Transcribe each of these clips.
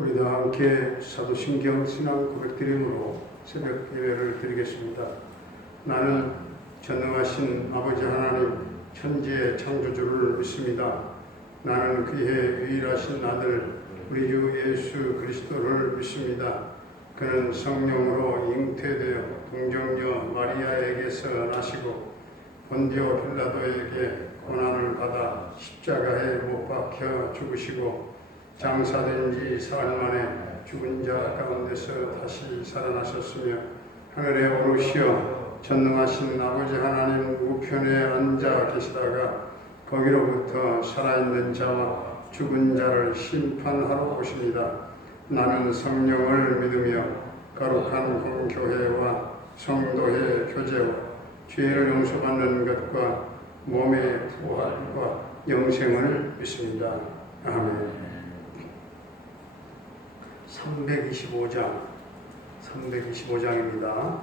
우리 다 함께 사도신경 신앙 고백드림으로 새벽 예배를 드리겠습니다. 나는 전능하신 아버지 하나님 천지의 창조주를 믿습니다. 나는 그의 유일하신 아들 우리 주 예수 그리스도를 믿습니다. 그는 성령으로 잉태되어 동정녀 마리아에게서 나시고 본디오 빌라도에게 고난을 받아 십자가에 못 박혀 죽으시고 장사된 지 사흘 만에 죽은 자 가운데서 다시 살아나셨으며 하늘에 오르시어 전능하신 아버지 하나님 우편에 앉아 계시다가 거기로부터 살아있는 자와 죽은 자를 심판하러 오십니다. 나는 성령을 믿으며 거룩한 공교회와 성도의 교제와 죄를 용서받는 것과 몸의 부활과 영생을 믿습니다. 아멘. 325장입니다.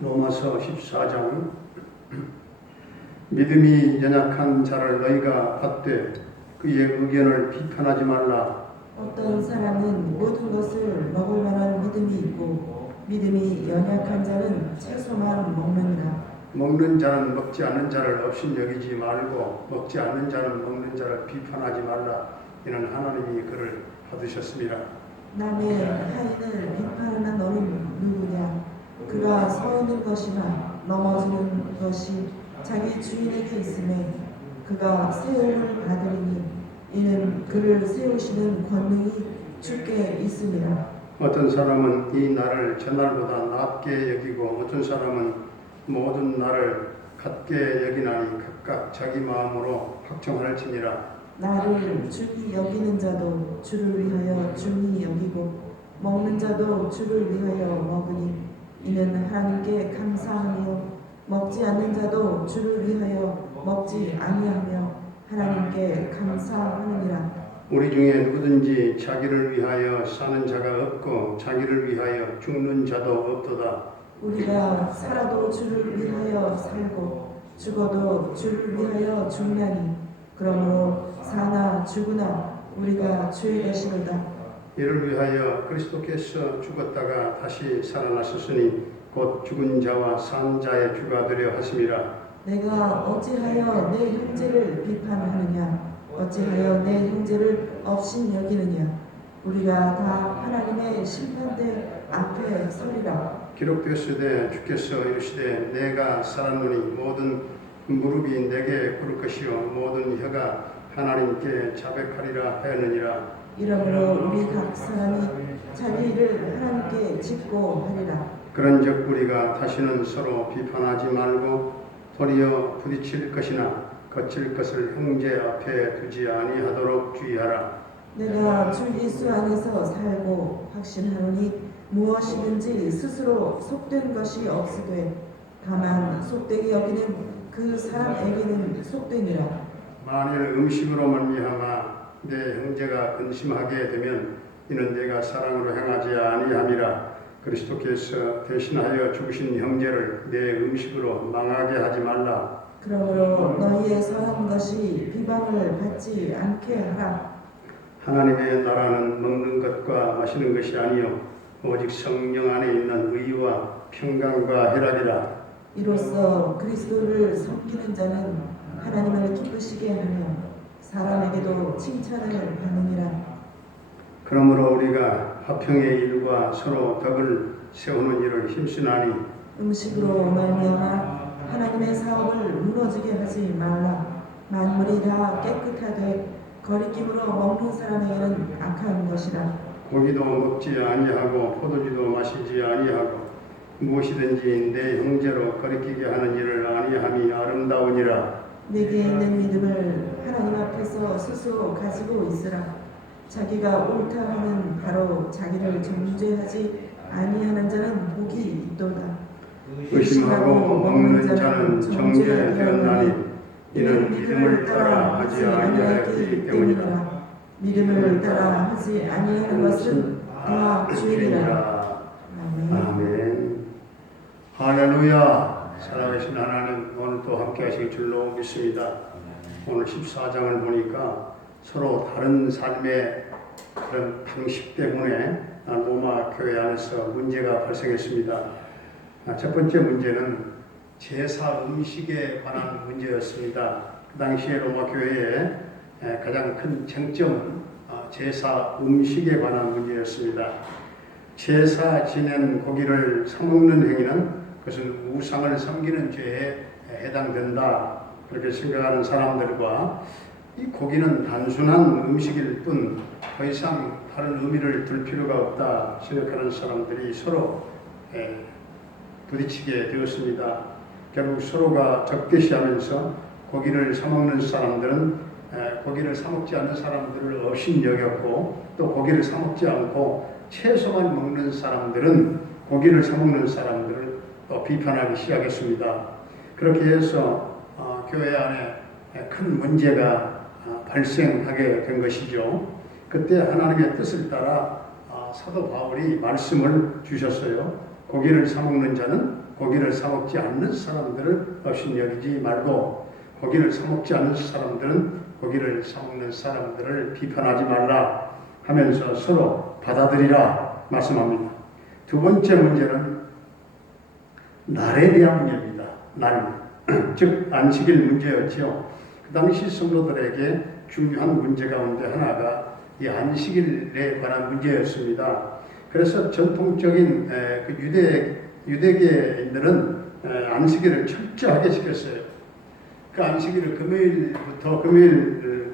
로마서 14장 믿음이 연약한 자를 너희가 받되 그의 의견을 비판하지 말라. 어떤 사람은 모든 것을 먹을 만한 믿음이 있고 믿음이 연약한 자는 채소만 먹는다. 먹는 자는 먹지 않는 자를 없인 여기지 말고 먹지 않는 자는 먹는 자를 비판하지 말라. 이는 하나님이 그를 받으셨습니다. 남의 하인을 비판하는 너는 누구냐? 그가 서 있는 것이나 넘어지는 것이 자기 주인에게 있음에 그가 세움을 받으리니 이는 그를 세우시는 권능이 주께 있음이라. 어떤 사람은 이 날을 전날보다 낮게 여기고 어떤 사람은 모든 날을 같게 여기나니 각각 자기 마음으로 확정할지니라. 나를 중히 여기는 자도 주를 위하여 중히 여기고 먹는 자도 주를 위하여 먹으니 이는 하나님께 감사하며 먹지 않는 자도 주를 위하여 먹지 아니하며 하나님께 감사하느니라. 우리 중에 누구든지 자기를 위하여 사는 자가 없고 자기를 위하여 죽는 자도 없도다. 우리가 살아도 주를 위하여 살고 죽어도 주를 위하여 죽나니 그러므로 사나 죽으나 우리가 주의 것이로다. 이를 위하여 그리스도께서 죽었다가 다시 살아나셨으니 곧 죽은 자와 산 자의 주가 되려 하심이라. 내가 어찌하여 내 형제를 비판하느냐? 어찌하여 내 형제를 업신 여기느냐? 우리가 다 하나님의 심판대 앞에 서리라. 기록되었으되 주께서 이르시되 내가 살았노니 모든 무릎이 내게 꿇을 것이요 모든 혀가 하나님께 자백하리라 하였느니라. 이러므로 우리 각 사람이 자기 일을 하나님께 짓고 하리라. 그런즉 우리가 다시는 서로 비판하지 말고 도리어 부딪힐 것이나 거칠 것을 형제 앞에 두지 아니하도록 주의하라. 내가 주 예수 안에서 살고 확신하노니 무엇이든지 스스로 속된 것이 없으되 다만 속되게 여기는 그 사람에게는 속되니라. 만일 음식으로 말미암아 내 형제가 근심하게 되면 이는 내가 사랑으로 행하지 아니함이라. 그리스도께서 대신하여 죽으신 형제를 내 음식으로 망하게 하지 말라. 그러므로 너희의 선한 것이 비방을 받지 않게 하라. 하나님의 나라는 먹는 것과 마시는 것이 아니요 오직 성령 안에 있는 의와 평강과 혈압이라. 이로써 그리스도를 섬기는 자는 하나님을 기쁘시게 하며 사람에게도 칭찬을 받느니라. 그러므로 우리가 화평의 일과 서로 덕을 세우는 일을 힘쓰나니 음식으로 말미암아 하나님의 사업을 무너지게 하지 말라. 만물이 다 깨끗하되 거리낌으로 먹는 사람에게는 악한 것이라. 고기도 먹지 아니하고 포도주도 마시지 아니하고 무엇이든지 내 형제로 거리끼게 하는 일을 아니함이 아름다우니라. 내게 있는 믿음을 하나님 앞에서 스스로 가지고 있으라. 자기가 옳다 하는 바로 자기를 정죄하지 아니하는 자는 복이 있도다. 의심하고 먹는 자는 정죄되었나니 이는 믿음을 따라 하지 아니하였기 때문이라. 믿음을 따라 하지 아니하는 것은 다 죄니라. 아멘. 아멘. 할렐루야. 살아계신 하나님 오늘도 함께 하실 줄로 믿습니다. 오늘 14장을 보니까 서로 다른 삶의 그런 방식 때문에 로마 교회 안에서 문제가 발생했습니다. 첫 번째 문제는 제사 음식에 관한 문제였습니다. 그 당시에 로마 교회의 가장 큰 쟁점은 제사 음식에 관한 문제였습니다. 제사 지낸 고기를 사먹는 행위는 그것은 우상을 섬기는 죄에 해당된다. 그렇게 생각하는 사람들과 이 고기는 단순한 음식일 뿐 더 이상 다른 의미를 둘 필요가 없다 생각하는 사람들이 서로 부딪히게 되었습니다. 결국 서로가 적대시하면서 고기를 사먹는 사람들은 고기를 사먹지 않는 사람들을 업신 여겼고 또 고기를 사먹지 않고 채소만 먹는 사람들은 고기를 사먹는 사람들을 또 비판하기 시작했습니다. 그렇게 해서 교회 안에 큰 문제가 발생하게 된 것이죠. 그때 하나님의 뜻을 따라 사도 바울이 말씀을 주셨어요. 고기를 사먹는 자는 고기를 사먹지 않는 사람들을 업신 여기지 말고 고기를 사먹지 않는 사람들은 고기를 사먹는 사람들을 비판하지 말라 하면서 서로 받아들이라 말씀합니다. 두 번째 문제는 날에 대한 문제입니다. 날, 즉 안식일 문제였죠. 그 당시 성도들에게 중요한 문제 가운데 하나가 이 안식일에 관한 문제였습니다. 그래서 전통적인 그 유대계인들은 안식일을 철저하게 지켰어요. 그 안식일을 금요일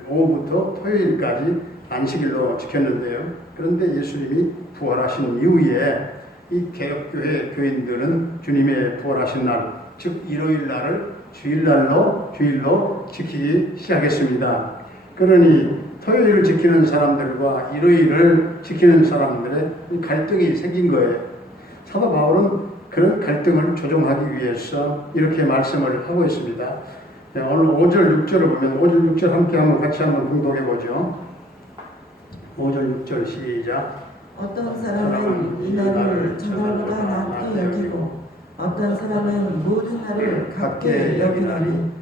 오후부터 토요일까지 안식일로 지켰는데요. 그런데 예수님이 부활하신 이후에 이 개혁교회 교인들은 주님의 부활하신 날, 즉 일요일 날을 주일로 지키기 시작했습니다. 그러니 토요일을 지키는 사람들과 일요일을 지키는 사람들의 갈등이 생긴 거예요. 사도 바울은 그런 갈등을 조정하기 위해서 이렇게 말씀을 하고 있습니다. 오늘 5절 6절을 보면 5절 6절 함께 같이 한번 공독해 보죠. 5절 6절 시작. 어떤 사람은 이 날을 전날보다 낮게 여기고 어떤 사람은 모든 날을 같게 여기나니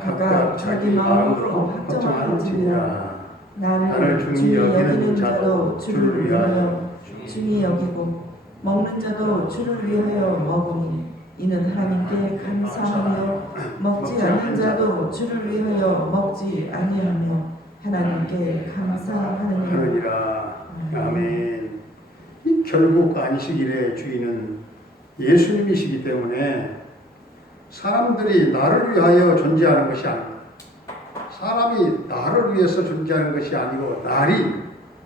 각각 자기 마음으로 확정하는지라. 나를 중히 여기는 자도 주를 위하여 중히 여기고 먹는 자도 주를 위하여 먹으니 이는 하나님께 감사하며 먹지 않는 자도 주를 위하여 먹지 아니하며 하나님께 감사하느니라. 아멘. 결국 안식일의 주인은 예수님이시기 때문에 사람들이 나를 위하여 존재하는 것이 아닙니다. 사람이 나를 위해서 존재하는 것이 아니고 날이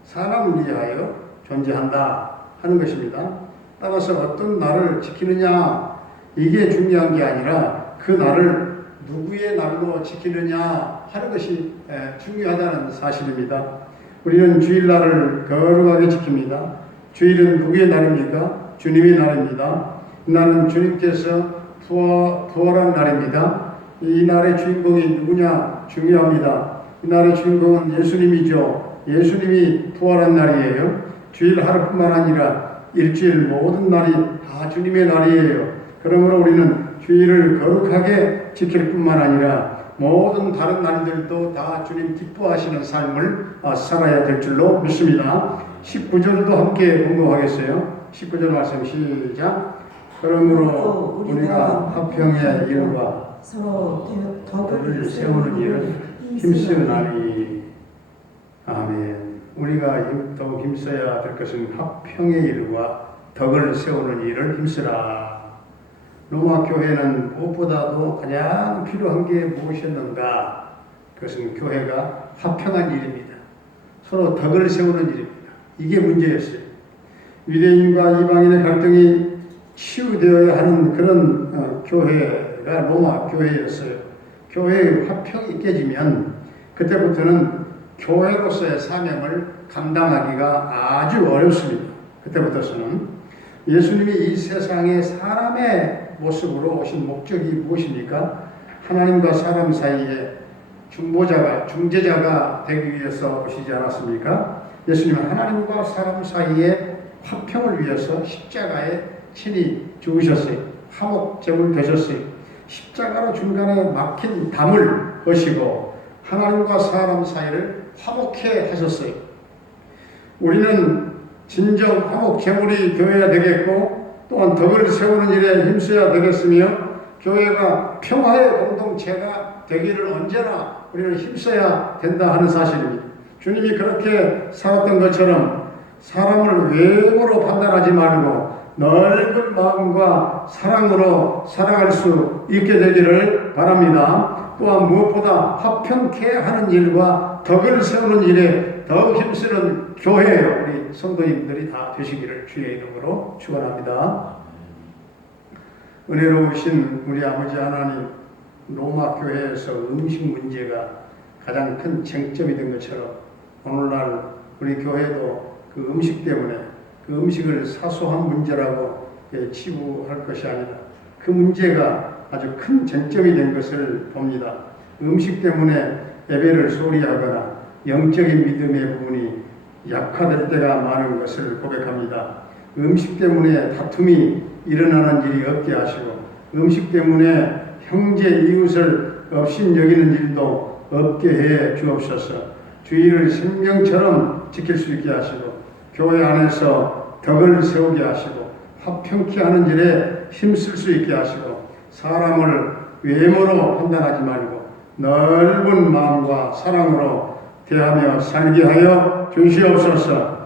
사람을 위하여 존재한다 하는 것입니다. 따라서 어떤 날을 지키느냐 이게 중요한 게 아니라 그 날을 누구의 날로 지키느냐 하는 것이 중요하다는 사실입니다. 우리는 주일날을 거룩하게 지킵니다. 주일은 누구의 날입니까? 주님의 날입니다. 이날은 주님께서 부활한 날입니다. 이 날의 주인공이 누구냐 중요합니다. 이 날의 주인공은 예수님이죠. 예수님이 부활한 날이에요. 주일 하루뿐만 아니라 일주일 모든 날이 다 주님의 날이에요. 그러므로 우리는 주일을 거룩하게 지킬 뿐만 아니라 모든 다른 날들도 다 주님 기뻐하시는 삶을 살아야 될 줄로 믿습니다. 19절도 함께 공부하겠어요. 19절 말씀 시작. 그러므로 우리가 화평의 일과 서로 덕을 세우는 일을 힘쓰나니. 아멘. 우리가 더욱 힘써야 될 것은 화평의 일과 덕을 세우는 일을 힘쓰라. 로마 교회는 무엇보다도 가장 필요한 게 무엇이었는가? 그것은 교회가 화평한 일입니다. 서로 덕을 세우는 일입니다. 이게 문제였어요. 유대인과 이방인의 갈등이 치유되어야 하는 그런 교회가 로마 교회였어요. 교회의 화평이 깨지면 그때부터는 교회로서의 사명을 감당하기가 아주 어렵습니다. 그때부터서는 예수님이 이 세상에 사람의 모습으로 오신 목적이 무엇입니까? 하나님과 사람 사이에 중재자가 되기 위해서 오시지 않았습니까? 예수님은 하나님과 사람 사이에 화평을 위해서 십자가에 친히 죽으셨어요. 화목제물 되셨어요. 십자가로 중간에 막힌 담을 거시고 하나님과 사람 사이를 화목해 하셨어요. 우리는 진정 화목제물이 교회가 되겠고 또한 덕을 세우는 일에 힘써야 되겠으며 교회가 평화의 공동체가 되기를 언제나 우리는 힘써야 된다 하는 사실입니다. 주님이 그렇게 살았던 것처럼 사람을 외모로 판단하지 말고 넓은 마음과 사랑으로 살아갈 수 있게 되기를 바랍니다. 또한 무엇보다 화평케 하는 일과 덕을 세우는 일에 더욱 힘쓰는 교회 우리 성도님들이 다 되시기를 주의 이름으로 축원합니다. 은혜로우신 우리 아버지 하나님, 로마 교회에서 음식 문제가 가장 큰 쟁점이 된 것처럼 오늘날 우리 교회도 그 음식 때문에 그 음식을 사소한 문제라고 치부할 것이 아니라 그 문제가 아주 큰 쟁점이 된 것을 봅니다. 음식 때문에 예배를 소홀히 하거나 영적인 믿음의 부분이 약화될 때가 많은 것을 고백합니다. 음식 때문에 다툼이 일어나는 일이 없게 하시고 음식 때문에 형제 이웃을 업신여기는 일도 없게 해 주옵소서. 주의를 생명처럼 지킬 수 있게 하시고 교회 안에서 덕을 세우게 하시고 화평케 하는 일에 힘쓸 수 있게 하시고 사람을 외모로 판단하지 말고 넓은 마음과 사랑으로 대하며 살게 하여 주시옵소서.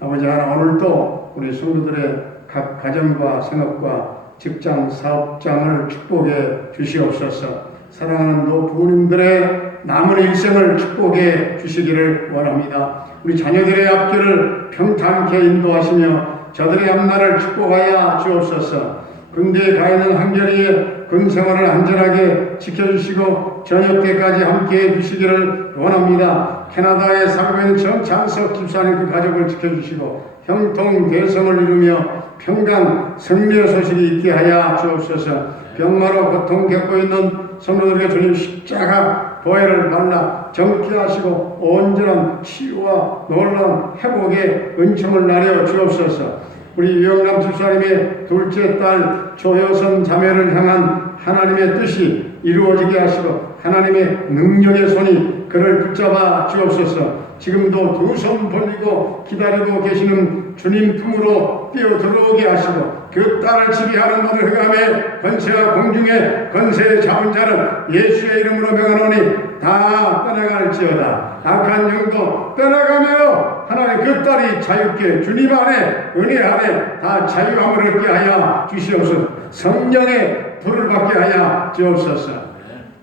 아버지 하나, 오늘도 우리 성도들의 각 가정과 생업과 직장, 사업장을 축복해 주시옵소서. 사랑하는 부모님들의 남은 일생을 축복해 주시기를 원합니다. 우리 자녀들의 앞길을 평탄케 인도하시며 저들의 앞날을 축복하여 주옵소서. 군대에 가 있는 한결이의 군생활을 안전하게 지켜주시고 저녁 때까지 함께해 주시기를 원합니다. 캐나다에 살고 있는 정찬석 집사님 그 가족을 지켜주시고 형통 대성을 이루며 평강 승리의 소식이 있게 하여 주옵소서. 병마로 고통 겪고 있는 성도들에게 주님 십자가 보혈을 발라 정케 하시고 온전한 치유와 놀라운 회복의 은총을 나려 주옵소서. 우리 유영남 집사님의 둘째 딸 조효선 자매를 향한 하나님의 뜻이 이루어지게 하시고 하나님의 능력의 손이 그를 붙잡아 주옵소서. 지금도 두 손 벌리고 기다리고 계시는 주님 품으로 뛰어 들어오게 하시고 그 딸을 지배하는 모든 흑암의 권세와 공중의 권세의 잡은 자는 예수의 이름으로 명하노니 다 떠나갈지어다. 악한 영도 떠나가며 하나님 그 딸이 자유롭게 주님 안에 은혜 안에 다 자유함을 얻게 하여 주시옵소서. 성령의 불을 받게 하여 주옵소서.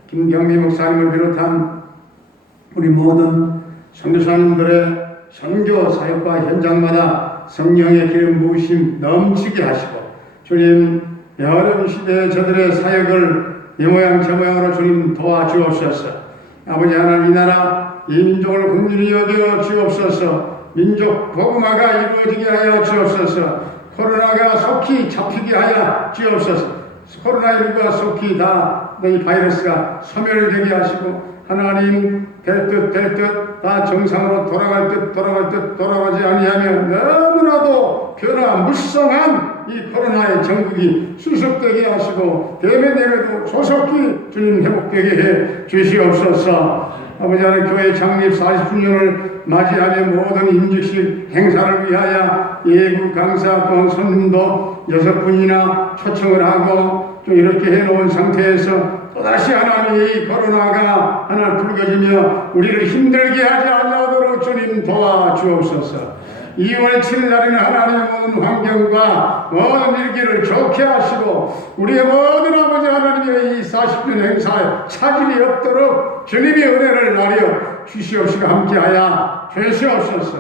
김경미 목사님을 비롯한 우리 모든 선교사님들의 선교 사역과 현장마다 성령의 기름 부으심 넘치게 하시고 주님 여름 시대에 저들의 사역을 이 모양 저 모양으로 주님 도와주옵소서. 아버지 하나님, 이 나라 이 민족을 긍휼히 여겨 주옵소서. 민족 복음화가 이루어지게 하여 주옵소서. 코로나가 속히 잡히게 하여 주옵소서. 코로나19가 속히 다 이 바이러스가 소멸되게 하시고 하나님 될 듯 다 정상으로 돌아가지 아니하며 너무나도 변화무쌍한 이 코로나의 전국이 수습되게 하시고 대면에도 조속히 주님 회복되게 해 주시옵소서. 아버지 하나님, 교회 창립 40주년을 맞이하며 모든 임직식 행사를 위하여 예부 강사 또한 손님도 6분이나 초청을 하고 좀 이렇게 해놓은 상태에서 또다시 하나님의 이 코로나가 하나 불거지며 우리를 힘들게 하지 않도록 주님 도와주옵소서. 2월 7일 날에는 하나님의 모든 환경과 모든 일기를 좋게 하시고 우리의 모든 아버지 하나님의 이 40년 행사에 차질이 없도록 주님의 은혜를 나려 주시옵시고 함께하여 주시옵소서.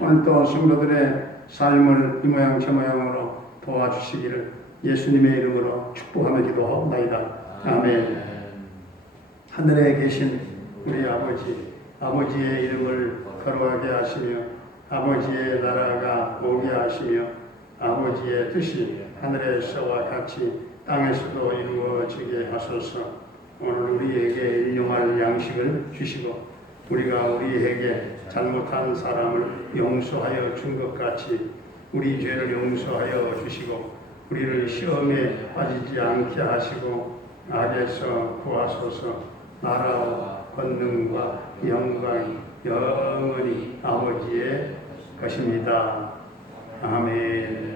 오늘 또 성도들의 삶을 이 모양 저 모양으로 도와주시기를 예수님의 이름으로 축복하며 기도하옵나이다. 아멘. 하늘에 계신 우리 아버지의 이름을 거룩하게 하시며 아버지의 나라가 오게 하시며 아버지의 뜻이 하늘에서와 같이 땅에서도 이루어지게 하소서. 오늘 우리에게 일용할 양식을 주시고 우리가 우리에게 잘못한 사람을 용서하여 준 것 같이 우리 죄를 용서하여 주시고 우리를 시험에 빠지지 않게 하시고 악에서 구하소서. 나라와 권능과 영광이 영원히 아버지의 것입니다. 아멘.